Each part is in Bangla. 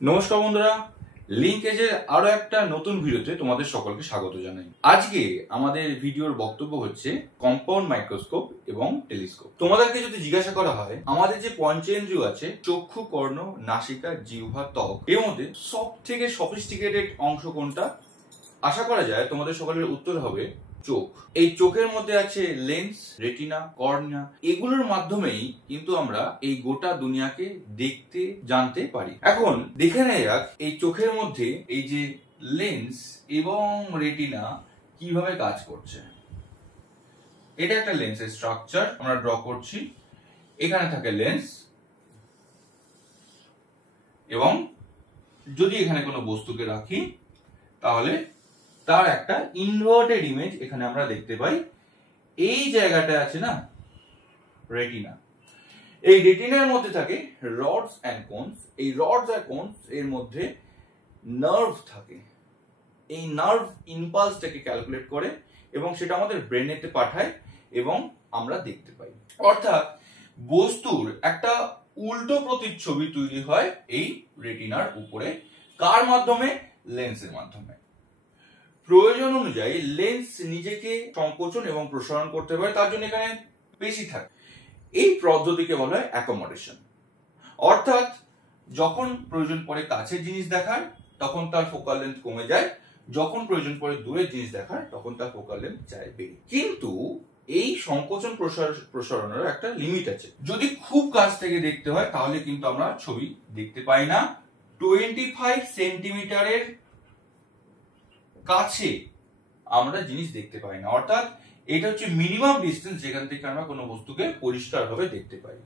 নমস্কার বন্ধুরা, লিঙ্কেজের আরো একটা নতুন ভিডিওতে তোমাদের সকলকে স্বাগত জানাই। আজকে আমাদের ভিডিওর বক্তব্য হচ্ছে কম্পাউন্ড মাইক্রোস্কোপ এবং টেলিস্কোপ। তোমাদেরকে যদি জিজ্ঞাসা করা হয় আমাদের যে পঞ্চেন্দ্রিয় আছে চক্ষু, কর্ণ, নাসিকা, জিহ্বা, ত্বক, এর মধ্যে সব থেকে সফিস্টিকেটেড অংশ কোনটা? আশা করা যায় তোমাদের সকলের উত্তর হবে চোখ। এই চোখের মধ্যে আছে লেন্স, রেটিনা, কর্নিয়া, এগুলোর মাধ্যমেই কিন্তু আমরা এই গোটা দুনিয়াকে দেখতে জানতে পারি। এখন দেখে নেওয়া যাক এই চোখের মধ্যে এই যে লেন্স এবং রেটিনা কিভাবে কাজ করছে। এটা একটা লেন্সের স্ট্রাকচার আমরা ড্র করছি। এখানে থাকে লেন্স এবং যদি এখানে কোনো বস্তুকে রাখি তাহলে তার একটা ইনভার্টেড ইমেজ এখানে আমরা দেখতে পাই। এই জায়গাটা আছে না রেটিনা, এই রেটিনার মধ্যে থাকে রডস এন্ড কোনস। এই রডস আর কোনস এর মধ্যে নার্ভ থাকে। এই নার্ভ ইম্পালসটাকে ক্যালকুলেট করে এবং সেটা আমাদের ব্রেনেতে পাঠায় এবং আমরা দেখতে পাই। অর্থাৎ বস্তুর একটা উল্টো প্রতিচ্ছবি তৈরি হয় এই রেটিনার উপরে। কার মাধ্যমে? লেন্সের মাধ্যমে। প্রয়োজন অনুযায়ী লেন্স নিজেকে সংকোচন এবং প্রসারণ করতে পারে, তার জন্য এখানে পেশি থাকে। এই পদ্ধতিকে বলা হয় অ্যাকোমোডেশন। অর্থাৎ যখন প্রয়োজন পড়ে কাছের জিনিস দেখার তখন তার ফোকাল লেন্থ কমে যায়, যখন প্রয়োজন পড়ে দূরের জিনিস দেখার তখন তার ফোকাল লেন্থ যায় বেড়ে। কিন্তু এই সংকোচন প্রসারণের একটা লিমিট আছে। যদি খুব কাছ থেকে দেখতে হয় তাহলে কিন্তু আমরা ছবি দেখতে পাই না। 25 সেন্টিমিটারের কাছে আমরা জিনিস দেখতে পাই না। অর্থাৎ এটা হচ্ছে মিনিমাম ডিস্টেন্স যেখান থেকে আমরা কোনো বস্তুকে পরিষ্কারভাবে দেখতে পাই।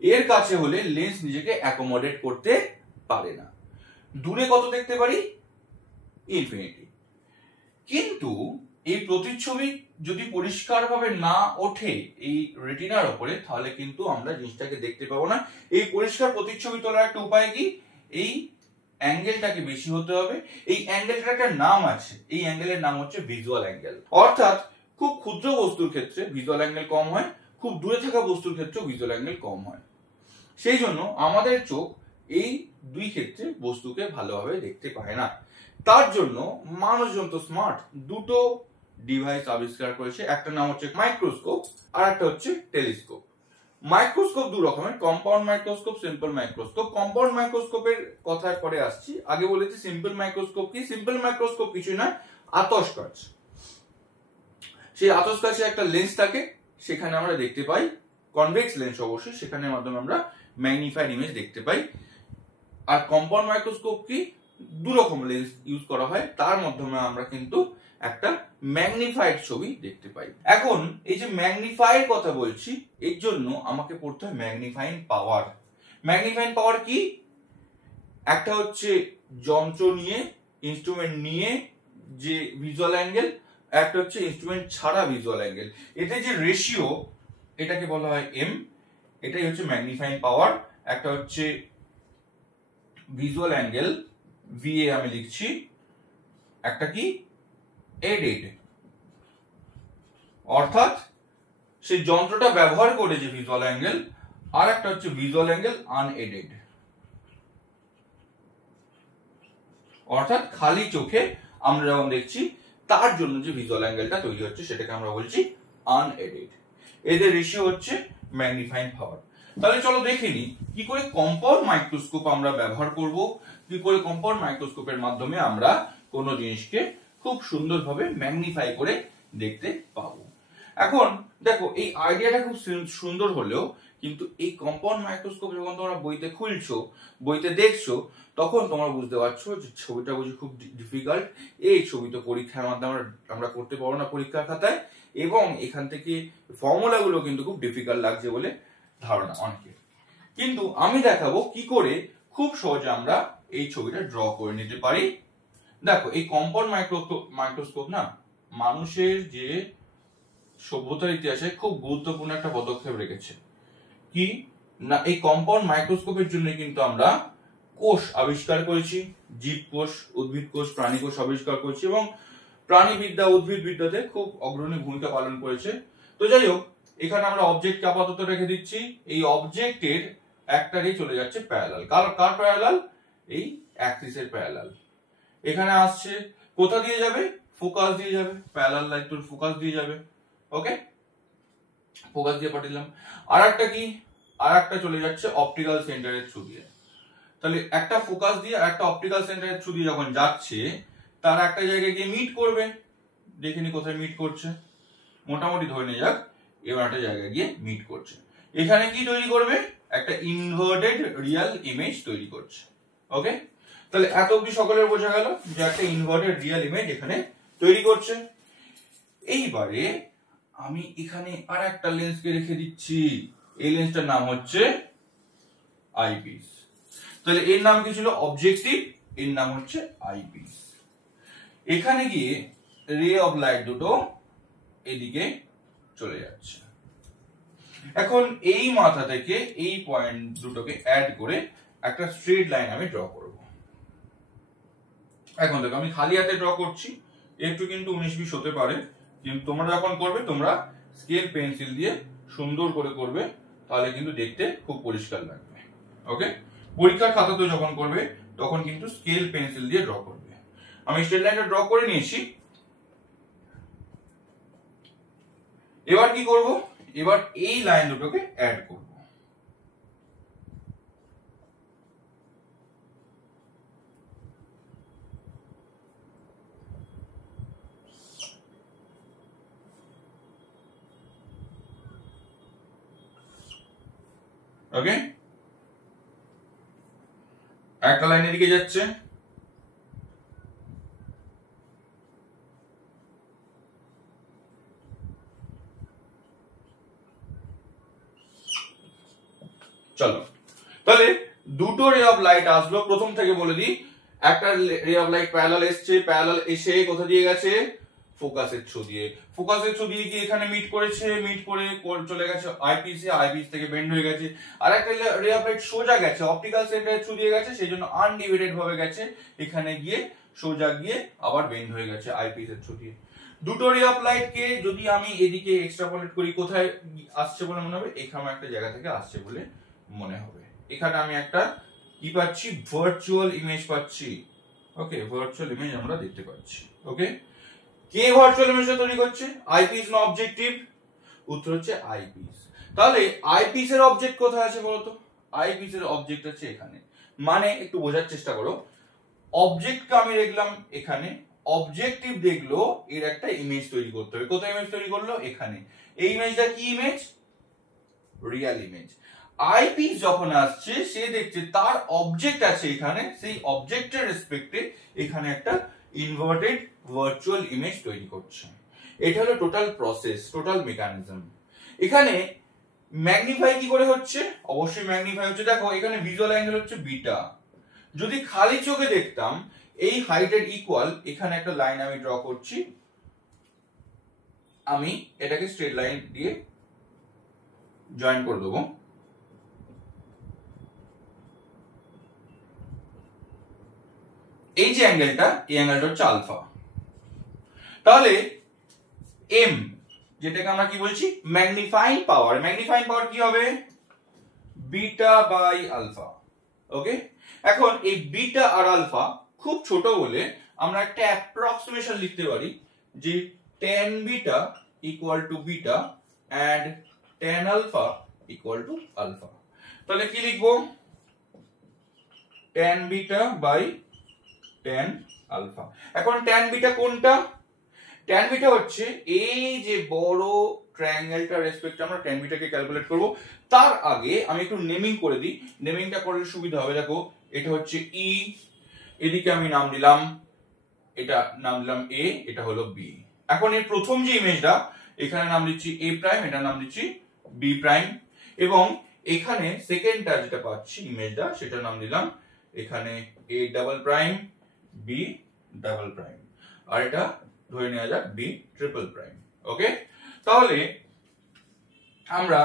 এর কাছে হলে লেন্স নিজেকে অ্যাকোমোডেট করতে পারে না। দূরে কত দেখতে পারি? ইনফিনিটি। কিন্তু এই প্রতিচ্ছবি যদি পরিষ্কারভাবে না ওঠে এই রেটিনার উপরে তাহলে কিন্তু আমরা জিনিসটাকে দেখতে পাবো না। এই পরিষ্কার প্রতিচ্ছবি তোলার একটা উপায় কি? এই অ্যাঙ্গেলটাকে বেশি হতে হবে। এই অ্যাঙ্গেলটার একটা নাম আছে, এই অ্যাঙ্গেলের নাম হচ্ছে ভিজুয়াল অ্যাঙ্গেল। অর্থাৎ খুব ক্ষুদ্র বস্তুর ক্ষেত্রে ভিজুয়াল অ্যাঙ্গেল কম হয়, খুব দূরে থাকা বস্তুর ক্ষেত্রে ভিজুয়াল অ্যাঙ্গেল কম হয়। সেই জন্য আমাদের চোখ এই দুই ক্ষেত্রে বস্তুকে ভালোভাবে দেখতে পায় না। তার জন্য মানুষজন তো স্মার্ট, দুটো ডিভাইস আবিষ্কার করেছে। একটা নাম হচ্ছে মাইক্রোস্কোপ আর একটা হচ্ছে টেলিস্কোপ। মাইক্রোস্কোপ দু রকমের, compound microscope, simple microscope. Compound মাইক্রোস্কোপের কথায় পরে আসছি, আগে বলেছি সিম্পল মাইক্রোস্কোপ কি। সিম্পল মাইক্রোস্কোপ কিছুই নয়, আতশ কাঁচ। সেই আতশ কাঁচে একটা লেন্স থাকে, সেখানে আমরা দেখতে পাই কনভেক্স লেন্স অবশ্যই, সেখানের মাধ্যমে আমরা ম্যাগনিফাইড ইমেজ দেখতে পাই। আর কম্পাউন্ড মাইক্রোস্কোপ কি? দু রকম লেন্স ইউজ করা হয়, তার মাধ্যমে আমরা কিন্তু একটা ম্যাগনিফাইড ছবি দেখতে পাই। এখন এই যে ম্যাগনিফাইড কথা বলছি, এর জন্য আমাকে পড়তে হয় ম্যাগনিফাইং পাওয়ার। ম্যাগনিফাইং পাওয়ার কি? একটা হচ্ছে যন্ত্র নিয়ে, ইনস্ট্রুমেন্ট নিয়ে যে ভিজুয়াল অ্যাঙ্গেল, একটা হচ্ছে ইনস্ট্রুমেন্ট ছাড়া ভিজুয়াল অ্যাঙ্গেল। এতে যে রেশিও এটাকে বলা হয় এম, এটাই হচ্ছে ম্যাগনিফাইং পাওয়ার। একটা হচ্ছে ভিজুয়াল অ্যাঙ্গেল ভিএ আমি লিখছি, একটা কি এডেড, অর্থাৎ সেই যন্ত্রটা ব্যবহার করে যে ভিজুয়াল অ্যাঙ্গেল, আর একটা হচ্ছে ভিজুয়াল অ্যাঙ্গেল আনএডেড, অর্থাৎ খালি চোখে আমরা যখন দেখছি তার জন্য যে ভিজুয়াল অ্যাঙ্গেলটা তৈরি হচ্ছে সেটাকে আমরা বলছি আনএডেড। এদের রেশিও হচ্ছে ম্যাগনিফাইং পাওয়ার। তাহলে চলো দেখে নিই কি করে কম্পাউন্ড মাইক্রোস্কোপ আমরা ব্যবহার করব, কি করে কম্পাউন্ড মাইক্রোস্কোপের মাধ্যমে আমরা কোনো জিনিসকে খুব সুন্দরভাবে ম্যাগনিফাই করে দেখতে পাবো। এখন দেখো এই আইডিয়াটা খুব সুন্দর হলেও কিন্তু এই কম্পাউন্ড মাইক্রোস্কোপ যখন তোমরা বইতে খুলছো, বইতে দেখছো, তখন তোমরা বুঝতে পারছো যে ছবিটা বুঝি খুব ডিফিকাল্ট। এই ছবি তো পরীক্ষার মাধ্যমে আমরা করতে পারবো না পরীক্ষার খাতায়, এবং এখান থেকে ফর্মুলা গুলো কিন্তু খুব ডিফিকাল্ট লাগছে বলে ধারণা অনেকের। কিন্তু আমি দেখাবো কি করে খুব সহজে আমরা এই ছবিটা ড্র করে নিতে পারি। দেখো এই কম্পাউন্ড মাইক্রোস্কোপ না মানুষের যে সভ্যতার ইতিহাসে খুব গুরুত্বপূর্ণ একটা পদক্ষেপ রেখেছে। কি না, এই কম্পাউন্ড মাইক্রোস্কোপের জন্য কিন্তু আমরা কোষ আবিষ্কার করেছি, জীব কোষ, উদ্ভিদ কোষ, প্রাণী কোষ আবিষ্কার করেছি, এবং প্রাণীবিদ্যা, উদ্ভিদ বিদ্যাতে খুব অগ্রণী ভূমিকা পালন করেছে। তো যাই হোক, এখানে আমরা অবজেক্টকে আপাতত রেখে দিচ্ছি। এই অবজেক্টের একটারই চলে যাচ্ছে প্যারালাল। কার প্যারালাল? এই অ্যাক্সিসের প্যারালাল। এখানে আসছে কোথা দিয়ে যাবে, ফোকাস দিয়ে যাবে, প্যারালাল লাইন তোর ফোকাস দিয়ে যাবে। ওকে, ফোকাস দিয়ে পাঠালাম। আর একটা কি, আর একটা চলে যাচ্ছে অপটিক্যাল সেন্টারের থ্রু দিয়ে। তাহলে একটা ফোকাস দিয়ে আর একটা অপটিক্যাল সেন্টারের থ্রু দিয়ে যখন যাচ্ছে, তার একটা জায়গায় গিয়ে মিট করবে। দেখে নি কোথায় মিট করছে, মোটামুটি ধরে নিয়ে যাক এবার একটা জায়গায় গিয়ে মিট করছে। এখানে কি তৈরি করবে, একটা ইনভার্টেড রিয়েল ইমেজ তৈরি করছে। ওকে, তাহলে এত অবধি সকলের বোঝা গেল যে একটা ইনভার্টেড রিয়েল ইমেজ এখানে তৈরি করছে। এইবারে আমি এখানে আর একটা লেন্সকে রেখে দিচ্ছি, এই লেন্সটার নাম হচ্ছে আইপিস। তাহলে এর নাম কি ছিল, অবজেক্টিভ, এর নাম হচ্ছে আইপিস। এখানে গিয়ে রে অফ লাইট দুটো এদিকে চলে যাচ্ছে। এখন এই মাথা থেকে এই পয়েন্ট দুটোকে অ্যাড করে একটা স্ট্রেট লাইন আমি ড্র করব। এখন দেখো আমি খালি হাতে ড্র করছি, একটু কিন্তু 19-20 হতে পারে, কিন্তু তোমরা যখন করবে তোমরা স্কেল পেন্সিল দিয়ে সুন্দর করে করবে, তাহলে কিন্তু দেখতে খুব পরিষ্কার লাগবে। ওকে, পরীক্ষার খাতাতে যখন করবে তখন কিন্তু স্কেল পেন্সিল দিয়ে ড্র করবে। আমি স্ট্রেট লাইনটা ড্র করে নিয়েছি। এবার কি করব, এবার এই লাইন দুটোকে অ্যাড করব। ওকে, একটা লাইন এদিকে যাচ্ছে, চলো তাহলে দুটো রে অফ লাইট আসলো। প্রথম থেকে বলে দিই, একটা রে অফ লাইট প্যারালাল এসছে, প্যারালাল এসে কোথা দিয়ে গেছে, ফোকাসের থ্রু দিয়ে, ফোকাসের থ্রু দিয়ে কি এখানে মিট করেছে, মিট করে চলে গেছে আইপিস এ, আইপিস থেকে বেন্ড হয়ে গেছে। আর একটা রে অফ লাইট সোজা গেছে, অপটিক্যাল সেন্টারের থ্রু দিয়ে গেছে, সেই জন্য আনডিভাইডেড ভাবে গেছে, এখানে গিয়ে সোজা গিয়ে আবার বেন্ড হয়ে গেছে আইপিস এর থ্রু দিয়ে। দুটো রে অফ লাইট কে যদি আমি এদিকে এক্সট্রাপোলেট করি, কোথায় আসছে বলে মনে হবে, এখানে একটা জায়গা থেকে আসছে বলে মনে হবে। এখানে আমি একটা কি পাচ্ছি, ভার্চুয়াল ইমেজ পাচ্ছি। ওকে, ভার্চুয়াল ইমেজ আমরা দেখতে পাচ্ছি। ওকে, কে ভার্চুয়াল ইমেজটা তৈরি করছে, আইপিস না অবজেক্টিভ? উত্তর হচ্ছে আইপিস। তাহলে আইপিস এর অবজেক্ট কোথায় আছে বলতো, আইপিস এর অবজেক্ট আছে এখানে। মানে একটু বোঝার চেষ্টা করো, অবজেক্টকে আমি দেখলাম এখানে, অবজেক্টিভ দেখলো এর একটা ইমেজ তৈরি করতে হবে। কোথায় ইমেজ তৈরি করলো, এখানে। এই ইমেজটা কি ইমেজ, রিয়েল ইমেজ। আইপিস যখন আসছে সে দেখছে তার অবজেক্ট আছে এখানে, সেই অবজেক্টের রেসপেক্টে এখানে একটা ইনভার্টেড ভার্চুয়াল ইমেজ তৈরি করছে। এটা হলো টোটাল প্রসেস, টোটাল মেকানিজম। এখানে ম্যাগনিফাই কি করে হচ্ছে, অবশ্যই ম্যাগনিফাই হচ্ছে, দেখো এখানে ভিজুয়াল অ্যাঙ্গেল হচ্ছে বিটা। যদি খালি চোখে দেখতাম এই হাইটের ইকুয়াল, এখানে একটা লাইন আমি ড্র করছি, আমি এটাকে স্ট্রেট লাইন দিয়ে জয়েন করে দেবো। এই যে অ্যাঙ্গেলটা, এই অ্যাঙ্গেলটা হচ্ছে আলফা। তাহলে এম, যেটাকে আমরা কি বলছি, ম্যাগনিফাইং পাওয়ার। ম্যাগনিফাইং পাওয়ার কি হবে, বিটা বাই আলফা। ওকে, এখন এই বিটা আর আলফা খুব ছোট বলে আমরা একটা অ্যাপ্রক্সিমেশন লিখতে পারি যে tan beta equal to beta and tan alpha equal to alpha. তাহলে কি লিখবো, tan beta by tan alpha. এখন tan বিটা কোনটা, tan বিটা হচ্ছে এই যে বড় ট্রায়াঙ্গেলটার রেসপেক্টে আমরা tan বিটাকে ক্যালকুলেট করব। তার আগে আমি একটু নেমিং করে দিই, নেমিংটা করলে সুবিধা হবে। দেখো এটা হচ্ছে ই, এদিকে আমি নাম দিলাম, এটা নাম দিলাম এ, এটা হলো বি। এখন এর প্রথম যে ইমেজটা, এখানে নাম দিচ্ছি এ প্রাইম, এটা নাম দিচ্ছি বি প্রাইম, এবং এখানে সেকেন্ডটা যেটা পাচ্ছি ইমেজটা, সেটা নাম দিলাম এখানে A double prime B double prime, আর এটা ধরে নেওয়া যাক বি ট্রিপল প্রাইম। ওকে, তাহলে আমরা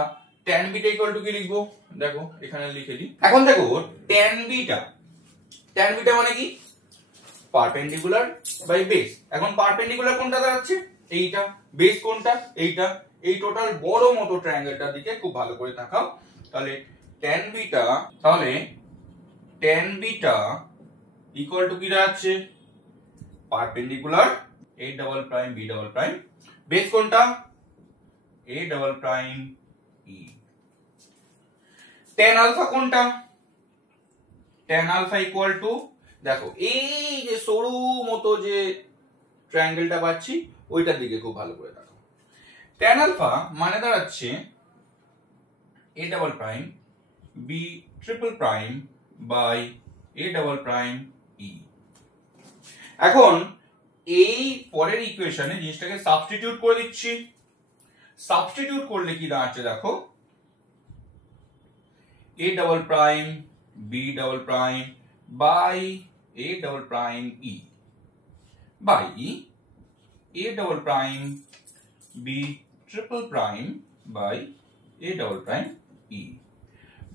tan বিটা ইকুয়াল টু কি লিখবো, দেখো এখানে লিখে দিই। এখন দেখো tan বিটা মানে কি, পারপেন্ডিকুলার বাই বেস। এখন পারপেন্ডিকুলার কোনটা দাঁড়াচ্ছে, এইটা, বেস কোনটা, এইটা। এই টোটাল বড় মতো ট্রায়াঙ্গেলটার দিকে খুব ভালো করে তাকাও। তাহলে tan বিটা ইকুয়াল টু কি দাঁড়াচ্ছে perpendicular a double prime b double prime, base কোনটা a double prime e। tan alpha কোনটা, tan আলফা ইকুয়াল টু, দেখো এই যে সরু মতো যে ট্রায়াঙ্গেলটা পাচ্ছি ওইটার দিকে খুব ভালো করে দেখো। tan আলফা মানে দাঁড়াচ্ছে a double prime b triple prime by a double prime e। এখন এই পরের ইকুয়েশনে জিনিসটাকে সাবস্টিটিউট করে দিচ্ছি। সাবস্টিটিউট করলে কি দাঁড়াচ্ছে দেখো, a double prime b double prime by a double prime e by a double prime b triple prime by a double prime e।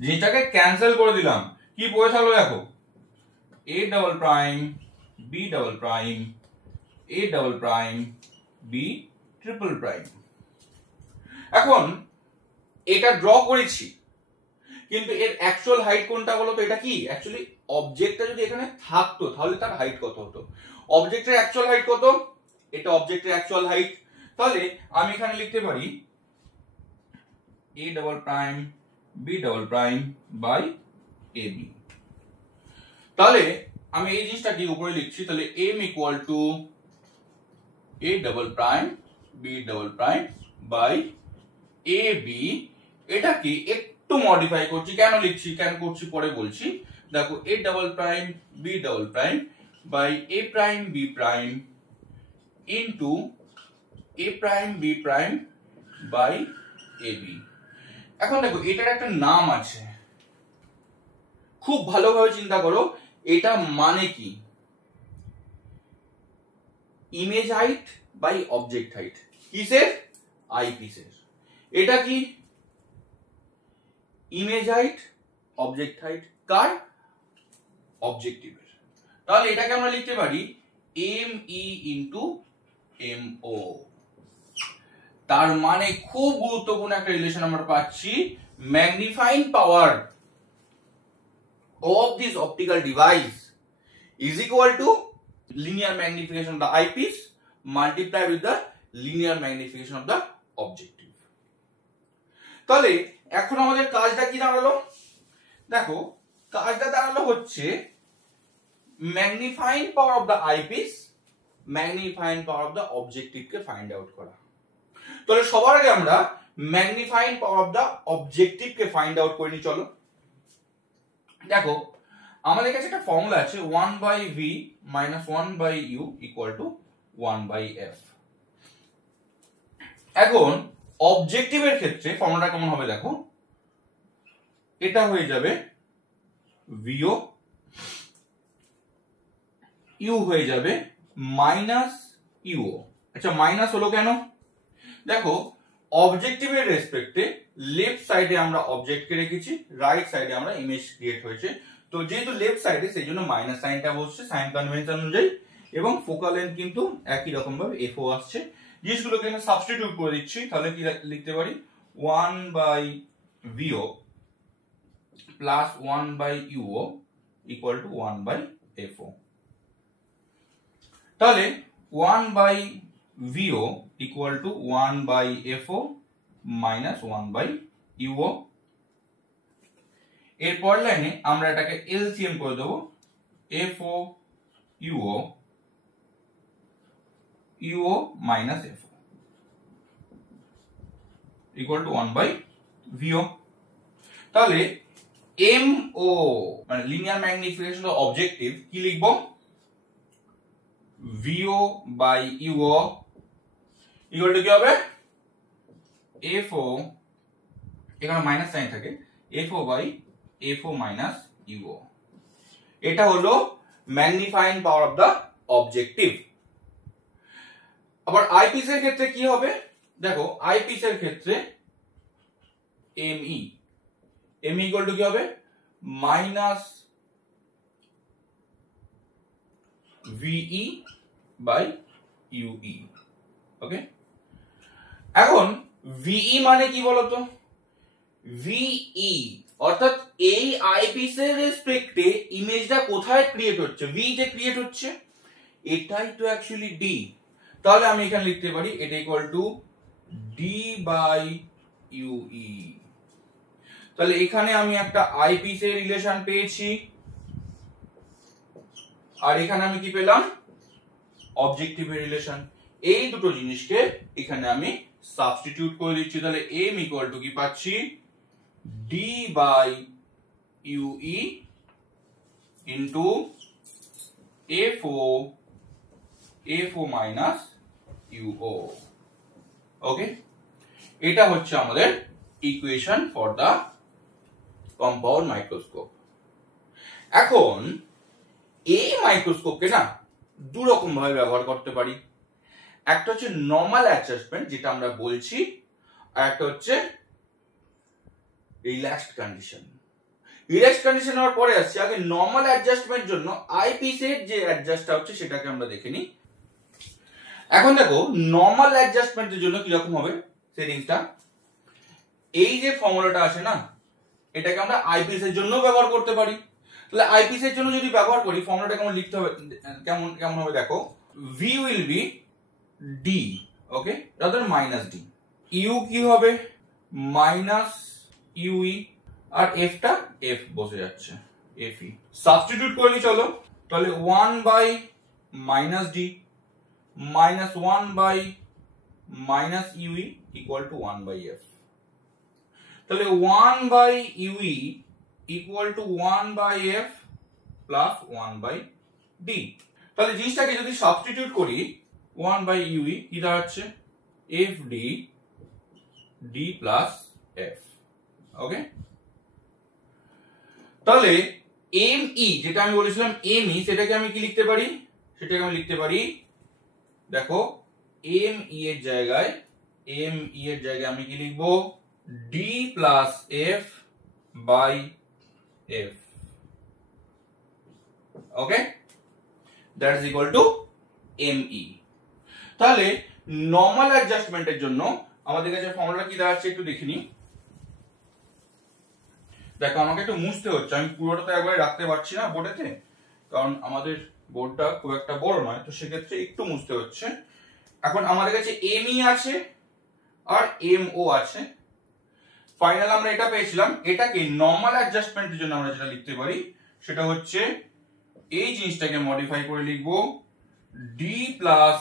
জিনিসটাকে ক্যান্সেল করে দিলাম, কি পড়ে থাকলো দেখো, a double prime b double prime a double prime b triple prime. এখন এটা ড্র করেছি, কিন্তু এর অ্যাকচুয়াল হাইট কোনটা বলো তো, এটা কি অ্যাকচুয়ালি অবজেক্টটা যদি এখানে থাকতো তাহলে তার হাইট কত হতো, অবজেক্টের অ্যাকচুয়াল হাইট কত, এটা অবজেক্টের অ্যাকচুয়াল হাইট। তাহলে আমি এখানে লিখতে পারি a double prime b double prime by ab। তাহলে আমি এই জিনিসটাকে উপরে লিখছি, তাহলে m equal to a double prime b double prime by ab। এটা কি একটু মডিফাই করছি, কেন লিখছি কেন করছি পরে বলছি। দেখো a double prime b double prime by a prime b prime into a prime b prime by ab। এখন দেখো এটার একটা নাম আছে, খুব ভালোভাবে চিন্তা করো এটা মানে কি, image height by object height, কিসের আইপিসের। এটা কি ইমেজ হাইট অবজেক্ট হাইট কার, অবজেক্টিভের। তাহলে এটাকে আমরা লিখতে পারি M E into M O. তার মানে খুব গুরুত্বপূর্ণ একটা রিলেশন আমরা পাচ্ছি, magnifying power of this optical device is equal to linear magnification of the eyepiece multiplied with the linear magnification of the objective। তাহলে এখন আমাদের কাজটা কি দাঁড়ালো, দেখো কাজটা দাঁড়ালো হচ্ছে magnifying power of the eyepiece magnifying power of the objective K find out করা। তাহলে সবার আগে আমরা magnifying power of the objective K find out করে নি। চলো দেখো আমাদের কাছে একটা ফর্মুলা আছে 1/v minus 1/u equal to 1/f। এখন অবজেক্টিভের ক্ষেত্রে ফর্মুলাটা কেমন হবে দেখো, এটা হয়ে যাবে vo, u হয়ে যাবে মাইনাস uo। আচ্ছা মাইনাস হলো কেন, দেখো অবজেক্টিভের রেসপেক্টে লেফট সাইডে আমরা অবজেক্টকে রেখেছি, রাইট সাইডে আমরা ইমেজ ক্রিয়েট হয়েছে, তো যেহেতু লেফট সাইডে সেই জন্য মাইনাস সাইনটা বসছে সাইন কনভেনশন অনুযায়ী, এবং ফোকাল লেন্থ কিন্তু একই রকম ভাবে এফও আসছে। জিনিসগুলোকে এখানে সাবস্টিটিউট করে দিচ্ছি, তাহলে কি লিখতে পারি 1/VO plus 1/UO equal to 1/FO। তাহলে 1/VO equal to 1/FO minus 1/UO। এরপর লাইনে আমরা এটাকে এলসিএম করে দেবো, FO UO UO minus FO equal to 1/VO। তাহলে MO মানে লিনিয়ার ম্যাগনিফিকেশন অফ অবজেক্টিভ কি লিখবো, VO by UO equal to কি হবে FO, এখানে মাইনাস সাইন থাকে, FO by FO minus UO। এটা হলো magnifying power of the objective. আবার আইপিস এর ক্ষেত্রে কি হবে, দেখো আইপিস এর ক্ষেত্রে ME ইকুয়াল টু কি হবে মাইনাস VE বাই UE। ওকে, এখন VE মানে কি বলতো, VE অর্থাৎ এই আইপিস এর রেসপেক্টে ইমেজটা কোথায় ক্রিয়েট হচ্ছে, ভি যে ক্রিয়েট হচ্ছে, এটাই তো অ্যাকচুয়ালি ডি। তাহলে আমি এখানে লিখতে পারি এটা equal to D by U E. তাহলে এখানে আমি একটা আইপিস এর রিলেশন পেয়েছি, আর এখানে আমি কি পেলাম, অবজেক্টিভ এর রিলেশন। এই দুটো জিনিসকে এখানে আমি সাবস্টিটিউট করে দিচ্ছি। তাহলে এম ইকুয়াল টু কি পাচ্ছি, D by U E into F O minus U O. Okay, এটা হচ্ছে আমাদের equation for the compound microscope. এখন এই মাইক্রোস্কোপকে না দু রকম ভাবে ব্যবহার করতে পারি। একটা হচ্ছে নর্মাল অ্যাডজাস্টমেন্ট যেটা আমরা বলছি, আর একটা হচ্ছে রিল্যাক্সড কন্ডিশন। রিল্যাক্সড কন্ডিশন হওয়ার পরে আসছে, আগে নর্মাল অ্যাডজাস্টমেন্ট জন্য আইপিস এর যে অ্যাডজাস্টটা হচ্ছে সেটাকে আমরা দেখে নিই। এখন দেখো নর্মাল অ্যাডজাস্টমেন্টের জন্য কি রকম হবে সেটিংসটা। এই যে ফর্মুলাটা আছে না, এটাকে আমরা আইপিস এর জন্য ব্যবহার করতে পারি। তাহলে আইপিস এর জন্য যদি ব্যবহার করি, ফর্মুলাটা কেমন লিখতে হবে, কেমন হবে দেখো, V will be D, okay, rather minus D. U কি হবে, মাইনাস ইউই, আর এফটা এফ বসে যাচ্ছে, এফই। সাবস্টিটিউট করলি চলো, তাহলে 1 by minus D minus 1 by minus U E equal to 1 by F. তাহলে 1 by U E equal to 1 by F plus 1 by D. তাহলে জিনিসটাকে যদি সাবস্টিটিউট করি, 1 বাই ইউই কি দাঁড়াচ্ছে, F D D plus F. Okay, তাহলে এম ই যেটা আমি বলেছিলাম এম ই, সেটাকে আমি কি লিখতে পারি, সেটাকে আমি লিখতে পারি, দেখো এম ই এর জায়গায় আমি কি লিখবো, D plus F by F. Okay, that is equal to M E. তাহলে নর্মাল অ্যাডজাস্টমেন্টের জন্য আমাদের কাছে ফর্মুলাটা কি দাঁড়াচ্ছে একটু দেখে নিই। দেখো আমাকে একটু মুছতে হচ্ছে, আমি পুরোটা তো একবারে রাখতে পারছি না বোর্ডেতে, কারণ আমাদের বোর্ডটা খুব একটা বড় নয়, তো সেক্ষেত্রে একটু মুছতে হচ্ছে। এখন আমাদের কাছে এম ই আছে আর এম ও আছে। ফাইনাল আমরা এটা পেয়েছিলাম। এটাকে নর্মাল অ্যাডজাস্টমেন্টের জন্য আমরা যেটা লিখতে পারি সেটা হচ্ছে এই জিনিসটাকে মডিফাই করে লিখবো, D plus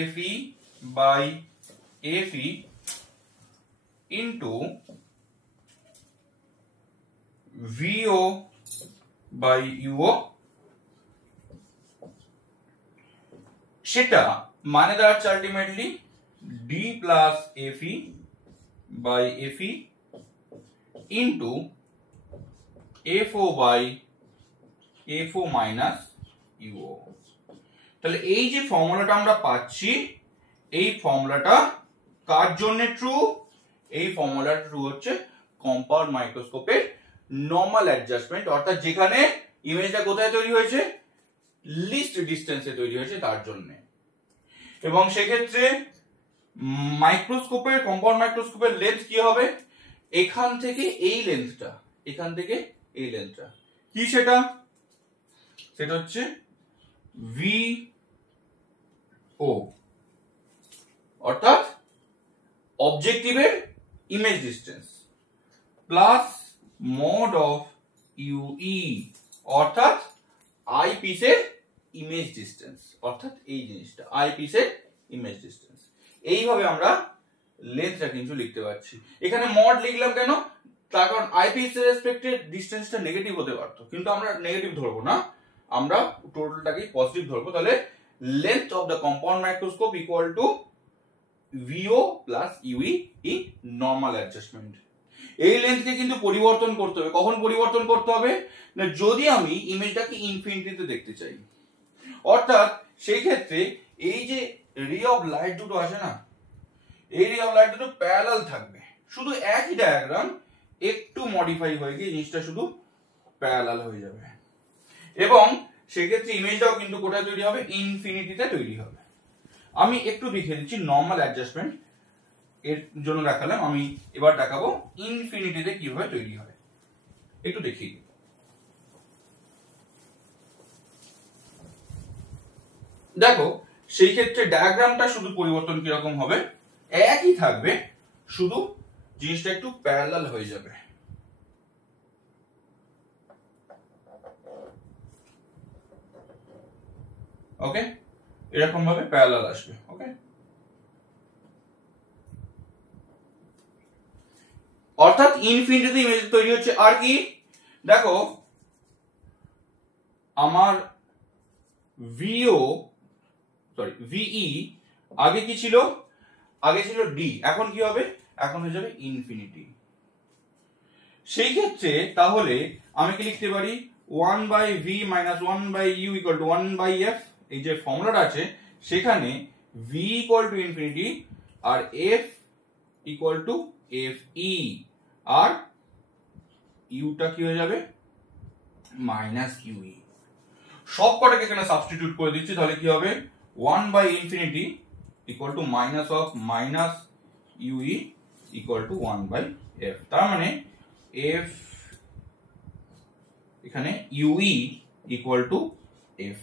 F E by F E into V O by U O. সেটা মানে দাঁড়াচ্ছে ultimately D plus F E by F E into F O by F O minus U O. তাহলে এই যে ফর্মুলাটা আমরা পাচ্ছি, এই ফর্মুলাটা কার জন্য ট্রু, এই ফর্মুলাটা ট্রু হচ্ছে কম্পাউন্ড মাইক্রোস্কোপের নর্মাল অ্যাডজাস্টমেন্ট, অর্থাৎ যেখানে ইমেজটা কোথায় তৈরি হয়েছে, লিস্ট ডিস্টেন্সে তৈরি হয়েছে তার জন্য। এবং সেক্ষেত্রে মাইক্রোস্কোপের, কম্পাউন্ড মাইক্রোস্কোপের লেন্থ কি হবে, এখান থেকে এই লেন্থটা, এখান থেকে এই লেন্থটা কি, সেটা হচ্ছে ভি ও, অর্থাৎ অবজেক্টিভের image distance plus mod of U E, অর্থাৎ আইপিসের ইমেজ ডিস্টেন্স, অর্থাৎ এই জিনিসটা আইপিসের ইমেজ ডিস্টেন্স। এইভাবে আমরা লেন্থটা কিন্তু লিখতে পারছি। এখানে মড লিখলাম কেন, তার কারণ আইপিস এর রেসপেক্টে ডিসটেন্সটা নেগেটিভ হতে পারতো, কিন্তু আমরা নেগেটিভ ধরবো না, আমরা টোটালটাকে পজিটিভ ধরবো। তাহলে length of the compound microscope equal to V O plus U E in normal adjustment. এই লেন্থকে কিন্তু পরিবর্তন করতে হবে। কখন পরিবর্তন করতে হবে না, যদি আমি ইমেজটাকে ইনফিনিটিতে দেখতে চাই, অর্থাৎ সেই ক্ষেত্রে এই যে রে অফ লাইট দুটো আছে না, এই রে অফ লাইট দুটো প্যারালাল থাকবে, শুধু একই ডায়াগ্রাম একটু মডিফাই হয়ে গিয়ে জিনিসটা শুধু প্যারালাল হয়ে যাবে, এবং সেক্ষেত্রে ইমেজটাও কিন্তু কোথায় তৈরি হবে, ইনফিনিটিতে তৈরি হবে। আমি একটু দেখিয়ে দিচ্ছি নর্মাল অ্যাডজাস্টমেন্ট এর জন্য দেখালাম, আমি এবার দেখাবো ইনফিনিটিতে কিভাবে তৈরি হয়। একটু দেখি। দেখো সেই ক্ষেত্রে ডায়াগ্রামটা শুধু পরিবর্তন কিরকম হবে, একই থাকবে, শুধু জিনিসটা একটু প্যারালাল হয়ে যাবে। ওকে, এরকম ভাবে প্যারালাল আসবে। ওকে, অর্থাৎ ইনফিনিটিতে ইমেজ তৈরি হচ্ছে। আর কি দেখো আমার ভিই আগে কি ছিল, আগে ছিল ডি, এখন কি হবে, এখন হয়ে যাবে ইনফিনিটি। সেই ক্ষেত্রে তাহলে আমি কি লিখতে পারি 1/v - 1/u = 1/f। এই যে ফর্মুলাটা আছে সেখানে v = ইনফিনিটি আর f = fe আর u টা কি হয়ে যাবে -ue। সব কটাকে এখানে সাবস্টিটিউট করে দিচ্ছি, তাহলে কি হবে 1/infinity = -ue = 1/f। তার মানে f এখানে ue =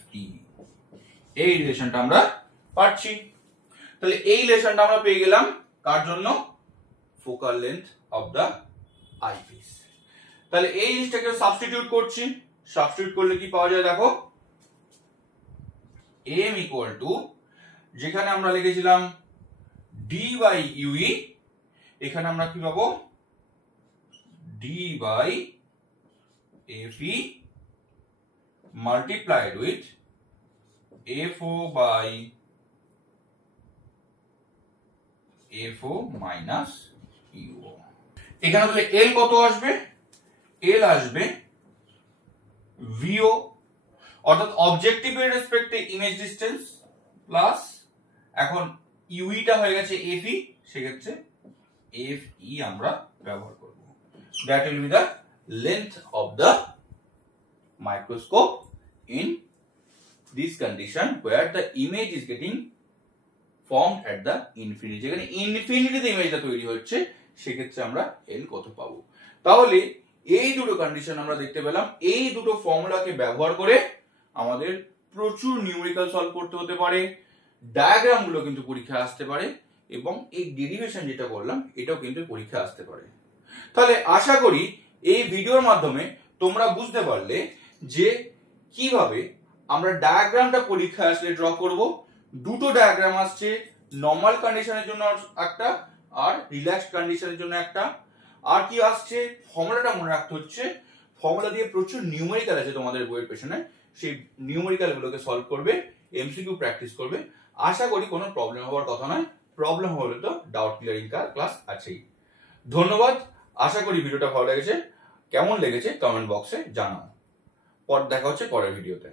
fe। এই রিলেশনটা আমরা পাচ্ছি। তাহলে এই রিলেশনটা আমরা পেয়ে গেলাম কার জন্য, focal length of the eyepiece. তাহলে এই জিনিসটাকে সাবস্টিটিউট করছি, সাবস্টিটিউট করলে কি পাওয়া যায় দেখো, m = যেখানে আমরা লিখেছিলাম d/ue, এখানে আমরা কি পাবো d/fe multiplied with fo minus uo। এখানে তাহলে l কত আসবে, l আসবে vo, অর্থাৎ অবজেক্টিভ এর রেসপেক্টে ইমেজ ডিসটেন্স প্লাস এখন ue টা হয়ে গেছে fe, সেক্ষেত্রে fe আমরা ব্যবহার করব। That will be the length of the microscope in this condition where the image is getting formed at the infinity। যেখানে ইনফিনিটিতে ইমেজটা তৈরি হচ্ছে সেক্ষেত্রে আমরা l কত পাবো। তাহলে এই দুটো কন্ডিশন আমরা দেখতে পেলাম। এই দুটো ফর্মুলাকে ব্যবহার করে আমাদের প্রচুর নিউমেরিক্যাল সলভ করতে হতে পারে, ডায়াগ্রাম গুলো কিন্তু পরীক্ষায় আসতে পারে, এবং এই ডেরিভেশন যেটা করলাম এটাও কিন্তু পরীক্ষায় আসতে পারে। তাহলে আশা করি এই ভিডিওর মাধ্যমে তোমরা বুঝতে পারলে যে কিভাবে আমরা ডায়াগ্রামটা পরীক্ষায় আসলে ড্র করব। দুটো ডায়াগ্রাম আসছে, নরমাল কন্ডিশনের জন্য একটা আর রিল্যাক্সড কন্ডিশনের জন্য একটা। আর কি আসছে, ফর্মুলাটা মনে রাখতে হচ্ছে, ফর্মুলা দিয়ে প্রচুর নিউমেরিক্যাল আছে তোমাদের বইয়ের পেছনে, সেই নিউমেরিক্যাল গুলোকে সলভ করবে, এমসিকিউ প্র্যাকটিস করবে। আশা করি কোনো প্রবলেম হওয়ার কথা নয়, প্রবলেম হলে তো ডাউট ক্লিয়ারিং ক্লাস আছেই। ধন্যবাদ, আশা করি ভিডিওটা ভালো লেগেছে। কেমন লেগেছে কমেন্ট বক্সে জানাও। দেখা হচ্ছে পরের ভিডিওতে।